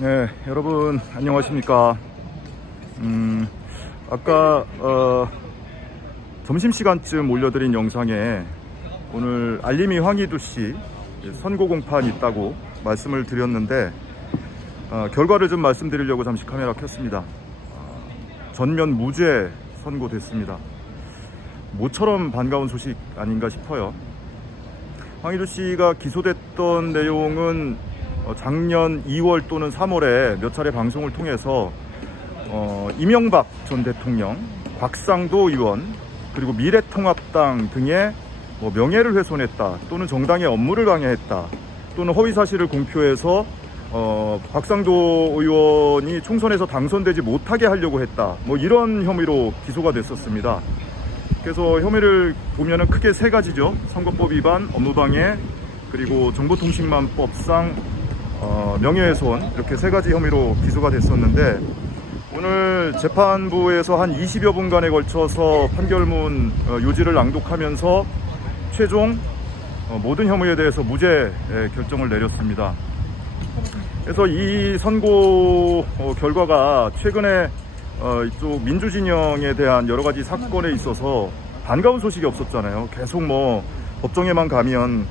네, 여러분 안녕하십니까. 아까 점심시간쯤 올려드린 영상에 오늘 알림이 황희두씨 선고 공판이 있다고 말씀을 드렸는데 결과를 좀 말씀드리려고 잠시 카메라 켰습니다. 전면 무죄 선고됐습니다. 모처럼 반가운 소식 아닌가 싶어요. 황희두씨가 기소됐던 내용은 작년 2월 또는 3월에 몇 차례 방송을 통해서 이명박 전 대통령, 곽상도 의원, 그리고 미래통합당 등의 명예를 훼손했다, 또는 정당의 업무를 방해했다, 또는 허위사실을 공표해서 곽상도 의원이 총선에서 당선되지 못하게 하려고 했다, 이런 혐의로 기소가 됐었습니다. 그래서 혐의를 보면은 크게 세 가지죠. 선거법 위반, 업무방해, 그리고 정보통신망법상 명예훼손, 이렇게 세 가지 혐의로 기소가 됐었는데, 오늘 재판부에서 한 20여 분간에 걸쳐서 판결문 요지를 낭독하면서 최종 모든 혐의에 대해서 무죄 결정을 내렸습니다. 그래서 이 선고 결과가 최근에 이쪽 민주진영에 대한 여러 가지 사건에 있어서 반가운 소식이 없었잖아요. 계속 법정에만 가면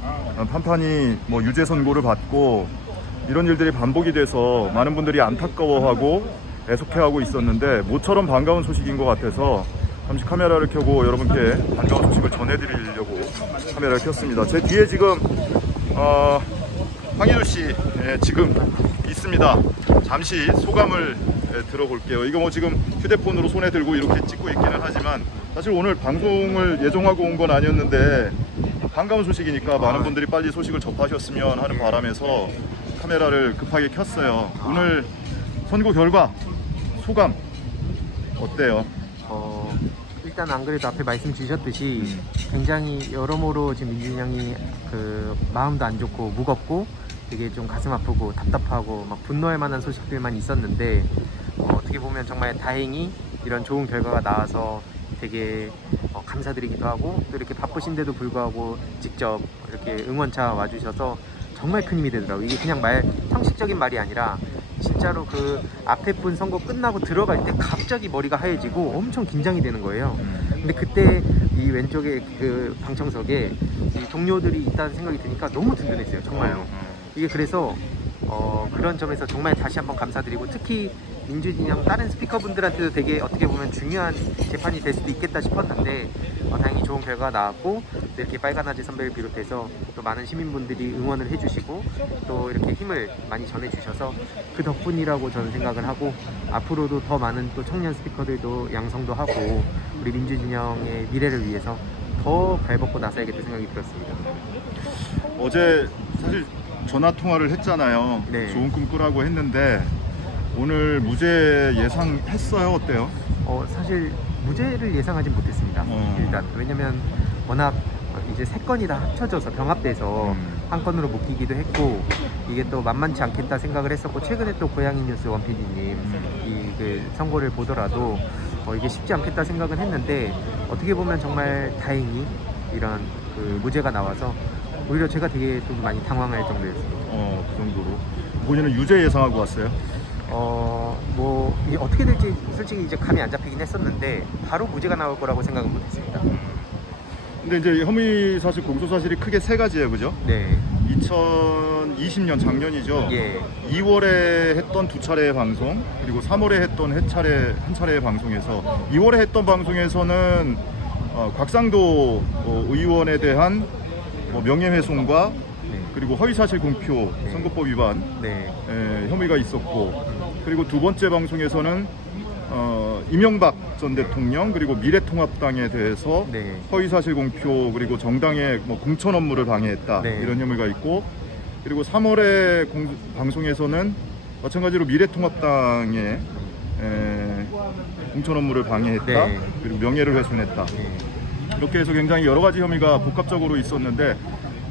판판이 유죄 선고를 받고 이런 일들이 반복이 돼서 많은 분들이 안타까워하고 애석해하고 있었는데, 모처럼 반가운 소식인 것 같아서 잠시 카메라를 켜고 여러분께 반가운 소식을 전해드리려고 카메라를 켰습니다. 제 뒤에 지금 황희두씨 지금 있습니다. 잠시 소감을 들어볼게요. 이거 지금 휴대폰으로 손에 들고 이렇게 찍고 있기는 하지만 사실 오늘 방송을 예정하고 온 건 아니었는데 반가운 소식이니까 많은 분들이 빨리 소식을 접하셨으면 하는 바람에서 카메라를 급하게 켰어요. 오늘 선고 결과 소감 어때요? 일단 안 그래도 앞에 말씀 주셨듯이 굉장히 여러모로 지금 민준형이 마음도 안 좋고 무겁고 되게 좀 가슴 아프고 답답하고 분노할 만한 소식들만 있었는데, 어떻게 보면 정말 다행히 이런 좋은 결과가 나와서 되게 감사드리기도 하고, 또 이렇게 바쁘신데도 불구하고 직접 이렇게 응원차 와주셔서 정말 큰 힘이 되더라고요. 이게 그냥 형식적인 말이 아니라 진짜로 그 앞에 분 선거 끝나고 들어갈 때 갑자기 머리가 하얘지고 엄청 긴장이 되는 거예요. 근데 그때 이 왼쪽에 그 방청석에 이 동료들이 있다는 생각이 드니까 너무 든든했어요. 정말로. 이게 그래서 그런 점에서 정말 다시 한번 감사드리고, 특히 민주진영 다른 스피커분들한테도 되게 어떻게 보면 중요한 재판이 될 수도 있겠다 싶었는데, 다행히 좋은 결과가 나왔고, 또 이렇게 빨간아지 선배를 비롯해서 또 많은 시민분들이 응원을 해주시고 또 이렇게 힘을 많이 전해주셔서 그 덕분이라고 저는 생각을 하고, 앞으로도 더 많은 또 청년 스피커들도 양성도 하고 우리 민주진영의 미래를 위해서 더 발벗고 나서야겠다는 생각이 들었습니다. 어제 사실 전화통화를 했잖아요. 네. 좋은 꿈 꾸라고 했는데 오늘 무죄 예상했어요? 어때요? 사실 무죄를 예상하진 못했습니다. 일단 왜냐면 워낙 이제 세 건이 다 합쳐져서 병합돼서 한 건으로 묶이기도 했고, 이게 또 만만치 않겠다 생각을 했었고, 최근에 또 고양이 뉴스 원PD님 이 선고를 보더라도 이게 쉽지 않겠다 생각은 했는데, 어떻게 보면 정말 다행히 이런 무죄가 나와서 오히려 제가 되게 좀 많이 당황할 정도였습니다. 그 정도로 본인은 유죄 예상하고 왔어요? 이게 어떻게 될지 솔직히 이제 감이 안 잡히긴 했었는데 바로 무죄가 나올 거라고 생각은 못했습니다. 근데 이제 혐의 사실, 공소 사실이 크게 세 가지예요, 그죠? 네. 2020년 작년이죠. 예. 2월에 했던 2차례의 방송, 그리고 3월에 했던 한 차례의 방송에서, 2월에 했던 방송에서는 곽상도 의원에 대한 명예훼손과 그리고 허위사실 공표, 선거법 위반 혐의가 있었고, 그리고 두 번째 방송에서는 이명박 전 대통령 그리고 미래통합당에 대해서 허위사실 공표 그리고 정당의 공천 업무를 방해했다, 이런 혐의가 있고, 그리고 3월의 방송에서는 마찬가지로 미래통합당의 공천 업무를 방해했다, 그리고 명예를 훼손했다, 이렇게 해서 굉장히 여러 가지 혐의가 복합적으로 있었는데,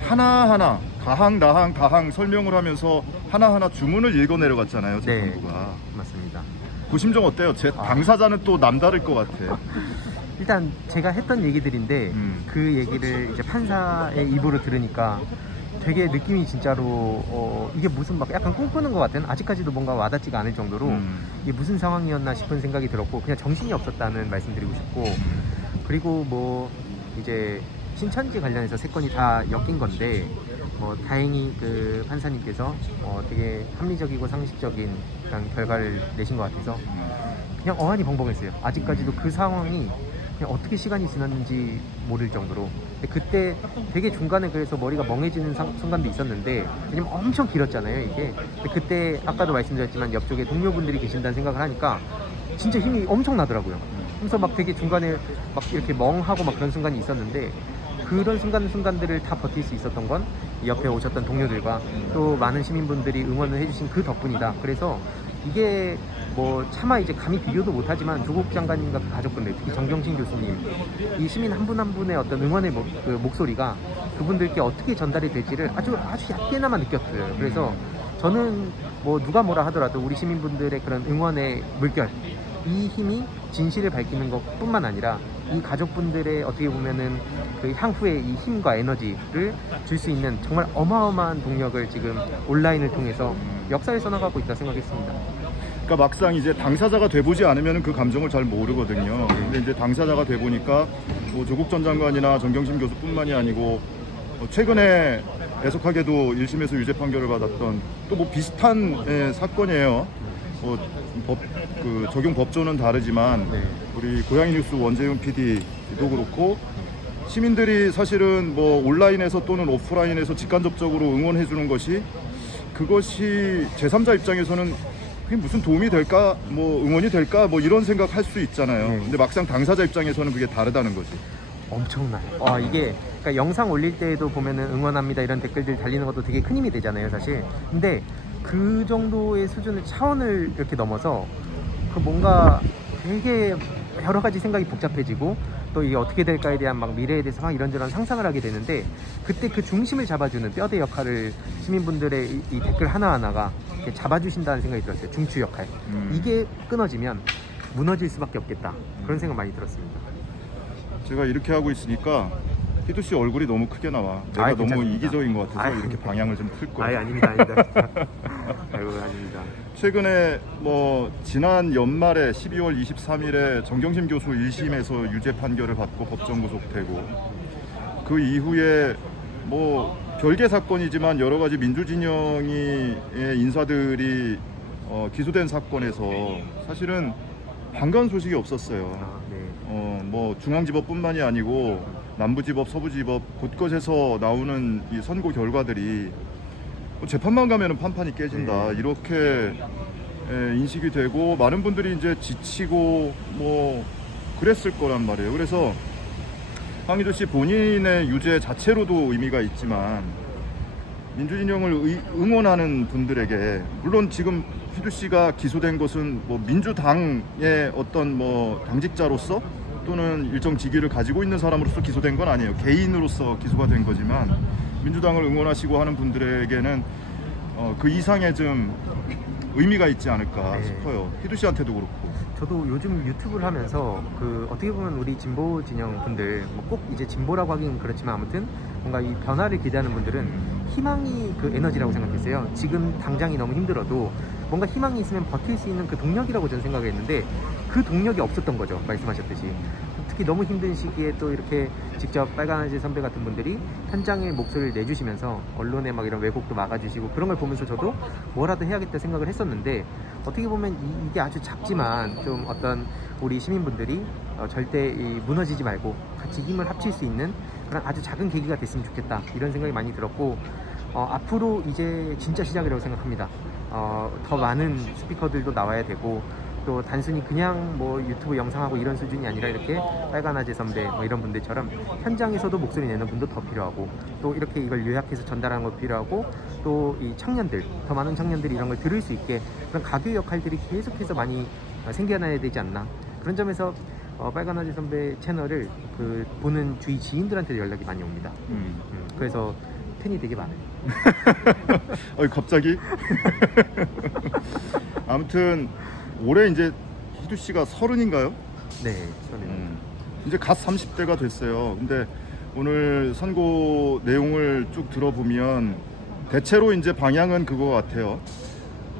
하나하나 가항 설명을 하면서 하나하나 주문을 읽어 내려갔잖아요, 재판부가. 맞습니다. 그 심정 어때요? 제 당사자는 또 남다를 것 같아요. 일단 제가 했던 얘기들인데 그 얘기를 이제 판사의 입으로 들으니까 되게 느낌이 진짜로 이게 무슨 막 약간 꿈꾸는 것 같은, 아직까지도 뭔가 와닿지가 않을 정도로 이게 무슨 상황이었나 싶은 생각이 들었고, 그냥 정신이 없었다는 말씀드리고 싶고, 그리고 뭐 이제 신천지 관련해서 3건이 다 엮인 건데, 뭐 다행히 그 판사님께서 되게 합리적이고 상식적인 그런 결과를 내신 것 같아서 그냥 어안이 벙벙했어요. 아직까지도 그 상황이 그냥 어떻게 시간이 지났는지 모를 정도로. 근데 그때 되게 중간에 그래서 머리가 멍해지는 순간도 있었는데, 왜냐면 엄청 길었잖아요 이게. 근데 그때 아까도 말씀드렸지만 옆쪽에 동료분들이 계신다는 생각을 하니까 진짜 힘이 엄청 나더라고요. 그래서 막 되게 중간에 막 이렇게 멍하고 막 그런 순간이 있었는데, 그런 순간들을 다 버틸 수 있었던 건 옆에 오셨던 동료들과 또 많은 시민분들이 응원을 해주신 그 덕분이다. 그래서 이게 뭐 차마 이제 감히 비교도 못하지만 조국 장관님과 그 가족분들, 특히 정경심 교수님, 이 시민 한 분 한 분의 어떤 응원의 그 목소리가 그분들께 어떻게 전달이 될지를 아주 얕게나마 느꼈어요. 그래서 저는 뭐 누가 뭐라 하더라도 우리 시민분들의 그런 응원의 물결, 이 힘이 진실을 밝히는 것 뿐만 아니라 이 가족분들의 어떻게 보면은 그 향후의 이 힘과 에너지를 줄 수 있는 정말 어마어마한 동력을 지금 온라인을 통해서 역사에 써나가고 있다 생각했습니다. 그러니까 막상 이제 당사자가 돼보지 않으면 그 감정을 잘 모르거든요. 근데 이제 당사자가 돼보니까 뭐 조국 전 장관이나 정경심 교수뿐만이 아니고 최근에 애석하게도 1심에서 유죄 판결을 받았던 또 뭐 비슷한 사건이에요. 그 적용 법조는 다르지만 우리 고양이 뉴스 원재윤 PD도 그렇고, 시민들이 사실은 뭐 온라인에서 또는 오프라인에서 직간접적으로 응원해 주는 것이, 그것이 제3자 입장에서는 그게 무슨 도움이 될까, 뭐 응원이 될까, 뭐 이런 생각 할 수 있잖아요. 근데 막상 당사자 입장에서는 그게 다르다는 거지. 엄청나요. 이게 그러니까 영상 올릴 때에도 보면은 응원합니다 이런 댓글들 달리는 것도 되게 큰 힘이 되잖아요 사실. 근데 그 정도의 수준의 차원을 이렇게 넘어서 그 뭔가 되게 여러 가지 생각이 복잡해지고, 또 이게 어떻게 될까에 대한 막 미래에 대해서 막 이런저런 상상을 하게 되는데, 그때 그 중심을 잡아주는 뼈대 역할을 시민분들의 이 댓글 하나하나가 잡아주신다는 생각이 들었어요. 중추 역할. 이게 끊어지면 무너질 수밖에 없겠다, 그런 생각 많이 들었습니다. 제가 이렇게 하고 있으니까 희두 씨 얼굴이 너무 크게 나와. 내가 너무 괜찮습니다. 이기적인 것 같아서 이렇게 방향을 좀 틀 거야. 아닙니다. 아닙니다. 최근에 뭐 지난 연말에 12월 23일에 정경심 교수 1심에서 유죄 판결을 받고 법정 구속되고, 그 이후에 뭐 별개 사건이지만 여러 가지 민주진영의 인사들이 기소된 사건에서 사실은 반가운 소식이 없었어요. 뭐 중앙지법뿐만이 아니고 남부지법, 서부지법 곳곳에서 나오는 이 선고 결과들이 재판만 가면은 판판이 깨진다, 이렇게 인식이 되고, 많은 분들이 이제 지치고 뭐 그랬을 거란 말이에요. 그래서 황희도 씨 본인의 유죄 자체로도 의미가 있지만, 민주진영을 응원하는 분들에게, 물론 지금 희두 씨가 기소된 것은 뭐 민주당의 어떤 뭐 당직자로서 또는 일정 직위를 가지고 있는 사람으로서 기소된 건 아니에요. 개인으로서 기소가 된 거지만, 민주당을 응원하시고 하는 분들에게는 그 이상의 좀 의미가 있지 않을까 싶어요. 희두 씨한테도 그렇고. 저도 요즘 유튜브를 하면서 그 어떻게 보면 우리 진보 진영 분들, 뭐 꼭 이제 진보라고 하긴 그렇지만 아무튼 뭔가 이 변화를 기대하는 분들은 희망이 그 에너지라고 생각했어요. 지금 당장이 너무 힘들어도 뭔가 희망이 있으면 버틸 수 있는 그 동력이라고 저는 생각을 했는데, 그 동력이 없었던 거죠, 말씀하셨듯이. 특히 너무 힘든 시기에 또 이렇게 직접 빨간아지 선배 같은 분들이 현장의 목소리를 내주시면서 언론의 막 이런 왜곡도 막아주시고, 그런 걸 보면서 저도 뭐라도 해야겠다 생각을 했었는데, 어떻게 보면 이게 아주 작지만 좀 어떤 우리 시민분들이 절대 무너지지 말고 같이 힘을 합칠 수 있는 그런 아주 작은 계기가 됐으면 좋겠다, 이런 생각이 많이 들었고, 앞으로 이제 진짜 시작이라고 생각합니다. 더 많은 스피커들도 나와야 되고, 또 단순히 그냥 뭐 유튜브 영상하고 이런 수준이 아니라 이렇게 빨간아재 선배 뭐 이런 분들처럼 현장에서도 목소리 내는 분도 더 필요하고, 또 이렇게 이걸 요약해서 전달하는 것도 필요하고, 또 이 청년들, 더 많은 청년들이 이런 걸 들을 수 있게 그런 가교 역할들이 계속해서 많이 생겨나야 되지 않나, 그런 점에서 빨간아재 선배 채널을 보는 주위 지인들한테 연락이 많이 옵니다. 그래서 팬이 되게 많아요. 갑자기? 아무튼 올해 이제 희두 씨가 30인가요? 네, 30. 이제 갓 30대가 됐어요. 근데 오늘 선고 내용을 쭉 들어보면 대체로 이제 방향은 그거 같아요.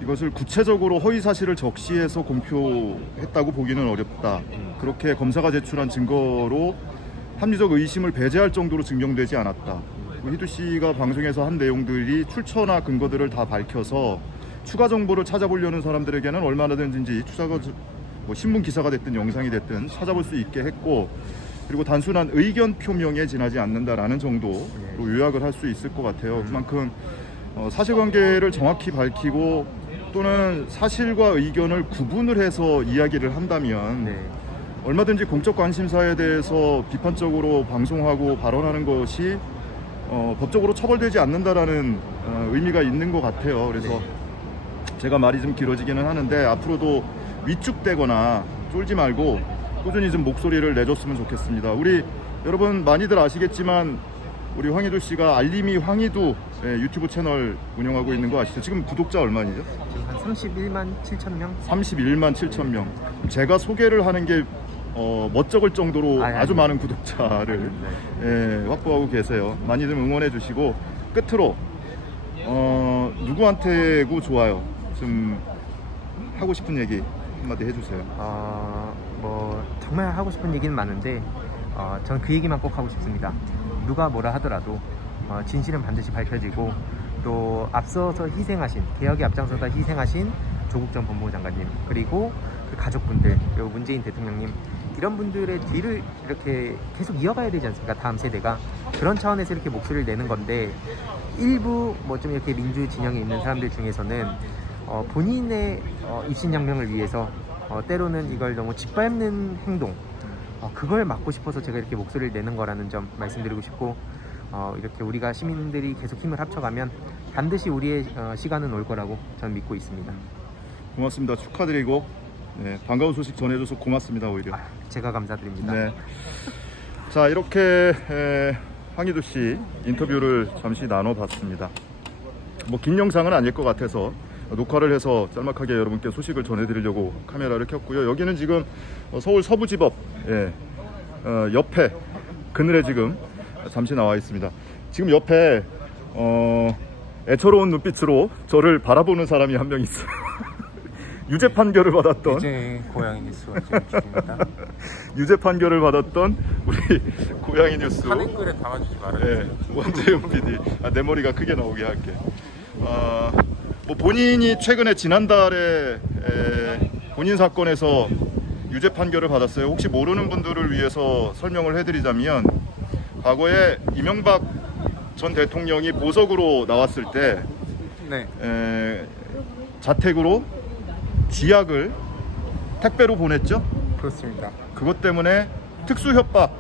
이것을 구체적으로 허위 사실을 적시해서 공표했다고 보기는 어렵다. 그렇게 검사가 제출한 증거로 합리적 의심을 배제할 정도로 증명되지 않았다. 희두 씨가 방송에서 한 내용들이 출처나 근거들을 다 밝혀서 추가 정보를 찾아보려는 사람들에게는 얼마나든지 추가가 뭐 신문 기사가 됐든 영상이 됐든 찾아볼 수 있게 했고, 그리고 단순한 의견 표명에 지나지 않는다라는 정도로 요약을 할 수 있을 것 같아요. 그만큼 사실관계를 정확히 밝히고 또는 사실과 의견을 구분을 해서 이야기를 한다면 얼마든지 공적 관심사에 대해서 비판적으로 방송하고 발언하는 것이 법적으로 처벌되지 않는다라는 의미가 있는 것 같아요. 그래서 제가 말이 좀 길어지기는 하는데 앞으로도 위축되거나 쫄지 말고 꾸준히 좀 목소리를 내줬으면 좋겠습니다. 우리 여러분 많이들 아시겠지만 우리 황희두 씨가 알림이 황희두 유튜브 채널 운영하고 있는 거 아시죠? 지금 구독자 얼마이죠? 지금 한 31만 7천 명? 31만 7천 명. 제가 소개를 하는 게 멋쩍을 정도로 아주 많은 구독자를 확보하고 계세요. 많이들 응원해 주시고, 끝으로 누구한테고 좋아요. 좀 하고 싶은 얘기 한마디 해주세요. 뭐 정말 하고 싶은 얘기는 많은데 전 그 얘기만 꼭 하고 싶습니다. 누가 뭐라 하더라도 진실은 반드시 밝혀지고, 또 앞서서 희생하신, 개혁에 앞장서다 희생하신 조국 전 법무부 장관님, 그리고 그 가족분들, 그리고 문재인 대통령님, 이런 분들의 뒤를 이렇게 계속 이어가야 되지 않습니까? 다음 세대가. 그런 차원에서 이렇게 목소리를 내는 건데, 일부 뭐 좀 이렇게 민주 진영에 있는 사람들 중에서는 본인의 입신양명을 위해서 때로는 이걸 너무 짓밟는 행동, 그걸 막고 싶어서 제가 이렇게 목소리를 내는 거라는 점 말씀드리고 싶고, 이렇게 우리가 시민들이 계속 힘을 합쳐가면 반드시 우리의 시간은 올 거라고 저는 믿고 있습니다. 고맙습니다. 축하드리고 반가운 소식 전해줘서 고맙습니다. 오히려 제가 감사드립니다. 자, 이렇게 황희두 씨 인터뷰를 잠시 나눠봤습니다. 뭐 긴 영상은 아닐 것 같아서 녹화를 해서 짤막하게 여러분께 소식을 전해드리려고 카메라를 켰고요. 여기는 지금 서울 서부지법 옆에 그늘에 지금 잠시 나와 있습니다. 지금 옆에 애처로운 눈빛으로 저를 바라보는 사람이 한 명 있어요. 유죄 판결을 받았던, 이제 고양이 뉴스와 중입니다. 유죄 판결을 받았던 우리 고양이 뉴스 한행글에 담아주지 말아주세요. 원재윤 PD. 내 머리가 크게 나오게 할게. 뭐 본인이 최근에 지난달에 본인 사건에서 유죄 판결을 받았어요. 혹시 모르는 분들을 위해서 설명을 해드리자면, 과거에 이명박 전 대통령이 보석으로 나왔을 때 자택으로 지약을 택배로 보냈죠? 그렇습니다. 그것 때문에 특수협박,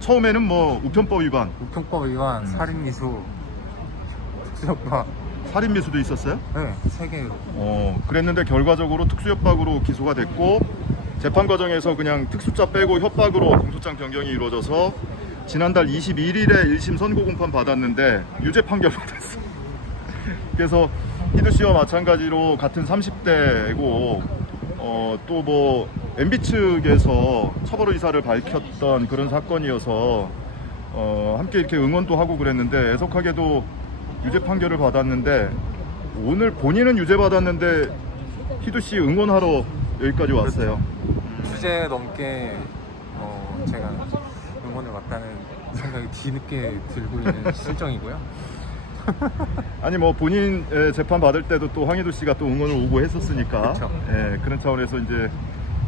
처음에는 뭐 우편법 위반, 살인미수, 특수협박, 살인미수도 있었어요? 네, 3개로. 그랬는데 결과적으로 특수협박으로 기소가 됐고, 재판 과정에서 그냥 특수자 빼고 협박으로 공소장 변경이 이루어져서 지난달 21일에 1심 선고 공판 받았는데 유죄 판결 받았어. 그래서 희두 씨와 마찬가지로 같은 30대고 또 뭐 MB 측에서 처벌 의사를 밝혔던 그런 사건이어서 함께 이렇게 응원도 하고 그랬는데, 애석하게도 유죄 판결을 받았는데, 오늘 본인은 유죄 받았는데 희두 씨 응원하러 여기까지 왔어요. 주제 넘게 제가 응원을 왔다는 생각이 뒤늦게 들고 있는 실정이고요. 아니 뭐 본인 재판 받을 때도 또 황희두 씨가 또 응원을 오고 했었으니까 그런 차원에서 이제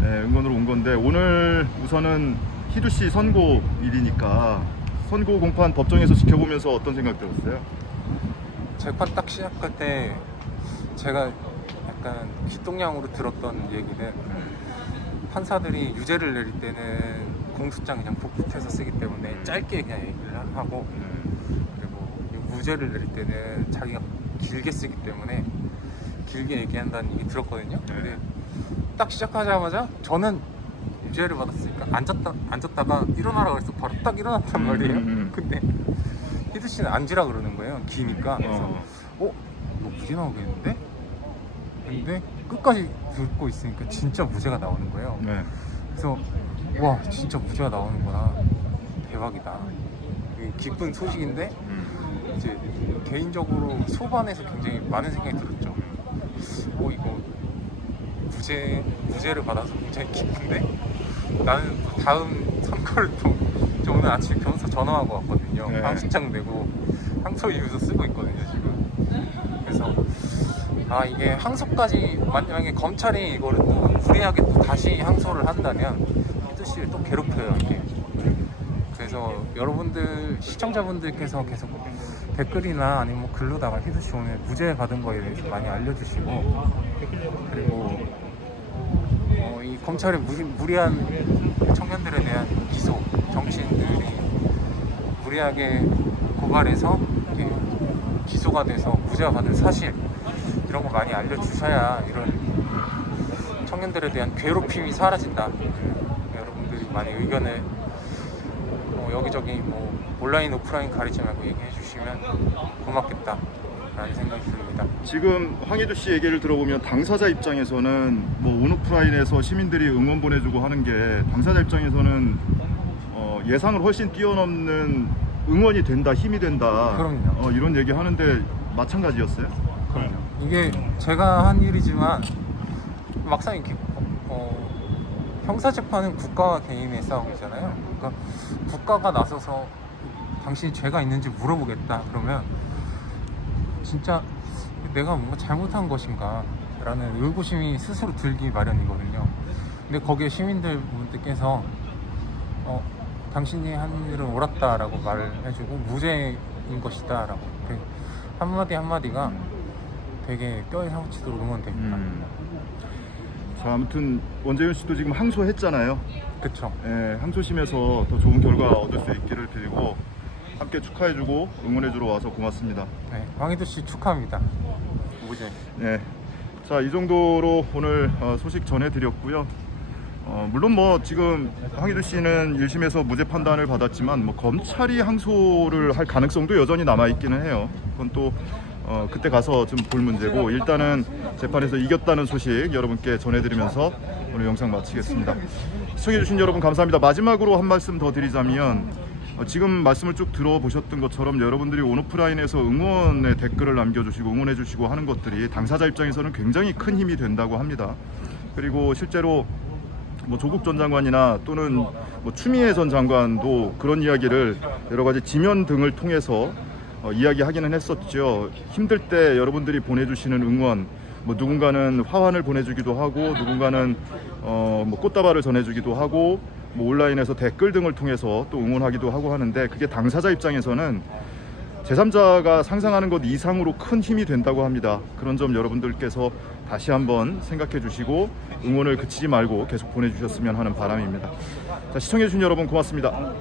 응원으로 온 건데, 오늘 우선은 희두 씨 선고일이니까 선고 공판 법정에서 지켜보면서 어떤 생각 들었어요? 재판 딱 시작할 때 제가 약간 귓동냥으로 들었던 얘기는, 판사들이 유죄를 내릴 때는 공소장 그냥 복붙해서 쓰기 때문에 짧게 그냥 얘기를 하고, 그리고 무죄를 내릴 때는 자기가 길게 쓰기 때문에 길게 얘기한다는 얘기 들었거든요. 근데 딱 시작하자마자 저는 유죄를 받았으니까 앉았다가 일어나라고 해서 바로 딱 일어났단 말이에요. 근데 희두 씨는 앉으라 그러는 거예요. 기니까. 그래서 이거 무죄 나오겠는데? 근데 끝까지 듣고 있으니까 진짜 무죄가 나오는 거예요. 그래서 와, 진짜 무죄가 나오는구나, 대박이다. 되게 기쁜 소식인데 이제 개인적으로 소반에서 굉장히 많은 생각이 들었죠. 이거 무죄를 받아서 굉장히 기쁜데 나는 또 다음 선거를 또 저 오늘 아침에 변호사 전화하고 왔거든요. 네. 항소장 내고 항소 이유서 쓰고 있거든요 지금. 그래서 이게 항소까지 만약에 검찰이 이거를 또 불리하게 또 다시 항소를 한다면 희두 씨를 또 괴롭혀요 이게. 그래서 여러분들 시청자분들께서 계속 댓글이나 아니면 뭐 글로다가 희두 씨 오늘 무죄 받은 거에 대해서 많이 알려주시고, 그리고 이 검찰의 무리한 청년들에 대한 기소, 정치인들이 무리하게 고발해서 이렇게 기소가 돼서 무죄가 받은 사실 이런 거 많이 알려주셔야 이런 청년들에 대한 괴롭힘이 사라진다. 여러분들이 많이 의견을 여기저기 뭐 온라인 오프라인 가리지 말고 얘기해 주시면 고맙겠다 라는 생각이 듭니다. 지금 황희두 씨 얘기를 들어보면 당사자 입장에서는 뭐 온오프라인에서 시민들이 응원 보내주고 하는 게 당사자 입장에서는 예상을 훨씬 뛰어넘는 응원이 된다, 힘이 된다. 그럼요. 이런 얘기 하는데 마찬가지였어요? 그럼요. 이게 제가 한 일이지만 막상 이렇게 형사재판은 국가와 개인의 싸움이잖아요. 그러니까 국가가 나서서 당신이 죄가 있는지 물어보겠다 그러면 진짜 내가 뭔가 잘못한 것인가 라는 의구심이 스스로 들기 마련이거든요. 근데 거기에 시민들께서 당신이 한 일은 옳았다 라고 말을 해주고 무죄인 것이다 라고 한마디 한마디가 되게 뼈에 사무치도록 응원됩니다. 자, 아무튼 원재윤 씨도 지금 항소했잖아요. 그쵸. 예, 항소심에서 더 좋은 결과 얻을 수 있기를 빌고 함께 축하해주고 응원해주러 와서 고맙습니다. 네, 황희두 씨 축하합니다. 무죄. 네, 자, 이 정도로 오늘 소식 전해드렸고요. 물론 뭐 지금 황희두 씨는 1심에서 무죄 판단을 받았지만 뭐 검찰이 항소를 할 가능성도 여전히 남아있기는 해요. 그건 또 그때 가서 좀 볼 문제고, 일단은 재판에서 이겼다는 소식 여러분께 전해드리면서 오늘 영상 마치겠습니다. 시청해주신 여러분 감사합니다. 마지막으로 한 말씀 더 드리자면, 지금 말씀을 쭉 들어보셨던 것처럼 여러분들이 온오프라인에서 응원의 댓글을 남겨주시고 응원해주시고 하는 것들이 당사자 입장에서는 굉장히 큰 힘이 된다고 합니다. 그리고 실제로 뭐 조국 전 장관이나 또는 뭐 추미애 전 장관도 그런 이야기를 여러 가지 지면 등을 통해서 이야기하기는 했었죠. 힘들 때 여러분들이 보내주시는 응원, 뭐 누군가는 화환을 보내주기도 하고, 누군가는 뭐 꽃다발을 전해주기도 하고, 뭐 온라인에서 댓글 등을 통해서 또 응원하기도 하고 하는데, 그게 당사자 입장에서는 제3자가 상상하는 것 이상으로 큰 힘이 된다고 합니다. 그런 점 여러분들께서 다시 한번 생각해 주시고 응원을 그치지 말고 계속 보내주셨으면 하는 바람입니다. 자, 시청해 주신 여러분 고맙습니다.